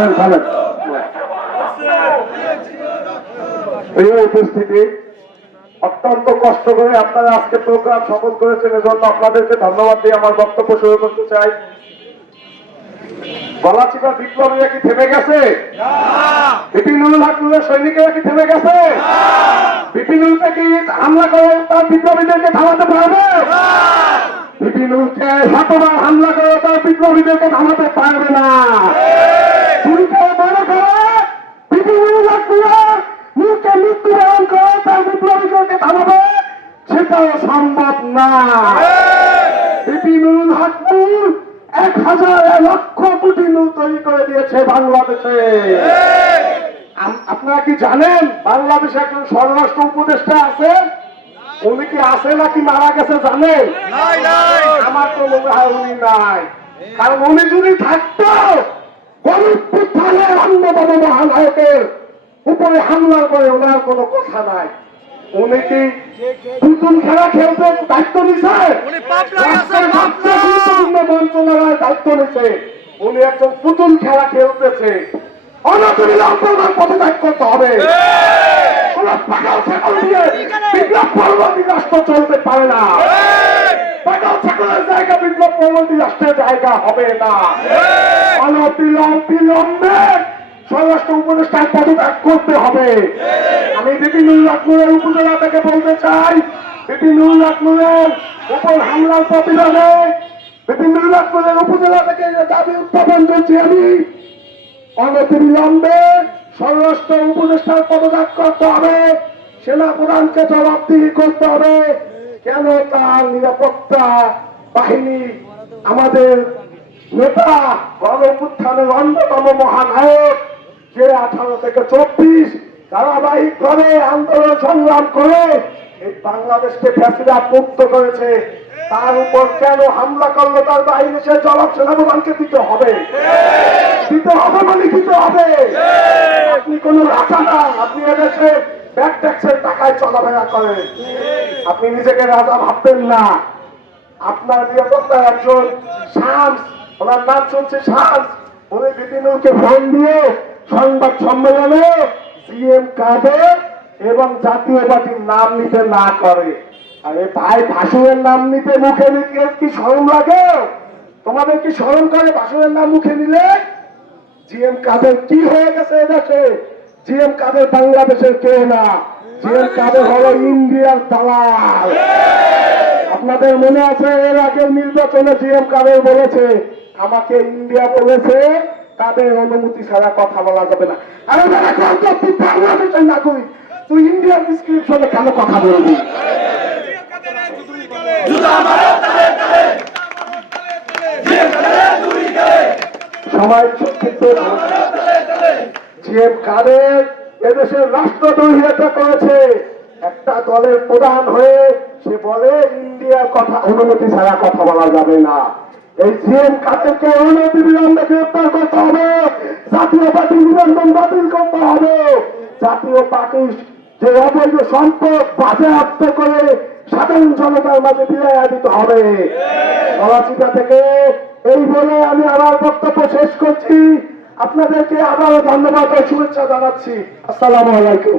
থামেন থামেন প্রিয় উপস্থিতি অত্যন্ত কষ্ট করে আপনারা আজকে প্রোগ্রাম সফল করেছেন এজন্য আপনাদেরকে ধন্যবাদ দিয়ে আমার বক্তব্য শুরু করতে চাই। গলাচিপা বিপ্লবীরা কি থেমে গেছে? বিপিনুল হাকনুরের সৈনিকেরা কি থেমে গেছে? বিপিনুলকে কি হামলা করে তার বিপ্লবীদেরকে থামাতে পারবে? বিপিনুলকে শতবার হামলা করে তার বিপ্লবীদেরকে থামাতে পারবে না। তার বিপ্লবীদেরকে থামাবে সেটাও সম্ভব না। হাকনুর এক হাজার লক্ষ কোটি নূর তৈরি করে দিয়েছে বাংলাদেশে। আপনারা কি জানেন বাংলাদেশে একজন স্বরাষ্ট্র উপদেষ্টা আছে? উনি কি আছে নাকি মারা গেছে জানেন? আমার তো মনে হয় উনি নাই। কারণ উনি যদি থাকতো গরিব অন্যতম মহানায়কের উপরে হামলার করে ওনার কোনো কথা নাই। উনি কি পুতুল খেলা খেলতে দায়িত্ব নিছে? মন্ত্রণালয়ের দায়িত্ব নিছে। উনি একজন পুতুল খেলা খেলতেছে। করতে হবে। বিপ্লব পরবর্তী রাষ্ট্র চলতে পারে না। পাগল ছাগলের জায়গা বিপ্লব পরবর্তী রাষ্ট্রের জায়গা হবে না। অনবিলম্ব বিলম্বে স্বরাষ্ট্র উপদেষ্টার পদত্যাগ করতে হবে। আমি বিপিনুল নাকনুরের উপজেলা থেকে বলতে চাই বিপিনুল নাকনুরের উপর হামলার প্রতিবাদে বিপিনুল নাকনুরের উপজেলা থেকে দাবি উত্থাপন করছি আমি, অনতিবিলম্বে স্বরাষ্ট্র উপদেষ্টার পদত্যাগ করতে হবে সেনা প্রধানকে জবাবদিহি করতে হবে। কেন তার নিরাপত্তা বাহিনী আমাদের নেতা গণপুত্থানের অন্যতম মহানায়ক যে আঠারো থেকে চব্বিশ ধারাবাহিক ভাবে আন্দোলন সংগ্রাম করে এই বাংলাদেশকে ফ্যাসিলা মুক্ত করেছে, তার উপর কেন হামলা করল তার বাহিনী, সে জবাব সেনাপ্রধানকে দিতে হবে। দিতে হবে মানে দিতে হবে? আপনি কোন রাজা না, আপনি এদেশে ব্যাক ট্যাক্সের টাকায় চলাফেরা করেন। আপনি নিজেকে রাজা ভাববেন না। আপনার নিরাপত্তার একজন শামস, ওনার নাম শুনছে শামস। উনি বিপিনুলকে ফোন দিয়ে সংবাদ সম্মেলনে সিএম কাদের এবং জাতীয় পার্টির নাম নিতে না করে। আরে ভাই, ভাসুরের নাম নিতে মুখে নিতে কি শরম লাগে? তোমাদের কি স্মরণ করে ভাসুরের নাম মুখে নিলে? জিএম কাদের কি হয়ে গেছে এদেশে জিএম কাদের বাংলাদেশের কেউ না? জিএম কাদের হলো ইন্ডিয়ার দালাল। আপনাদের মনে আছে এর আগের নির্বাচনে জিএম কাদের বলেছে, আমাকে ইন্ডিয়া বলেছে তাদের অনুমতি ছাড়া কথা বলা যাবে না। আরে যারা তুই নাগরিক, তুই ইন্ডিয়ান কেন কথা বলবি? সবাই জিএম কাদের এদেশের রাষ্ট্রদ্রোহিতা করেছে। একটা দলের প্রধান হয়ে সে বলে, ইন্ডিয়ার কথা, অনুমতি ছাড়া কথা বলা যাবে না। এই বিলম্বে গ্রেপ্তার করতে হবে। জাতীয় নিবন্ধন বাতিল করতে হবে। জাতীয় যে অবৈধ সম্পদ করে সাধারণ জনতার মাঝে বিদায় দিতে হবে। গলাচিপা থেকে এই বলে আমি আমার বক্তব্য শেষ করছি। আপনাদেরকে আবারও ধন্যবাদ ও শুভেচ্ছা জানাচ্ছি। আসসালামু আলাইকুম।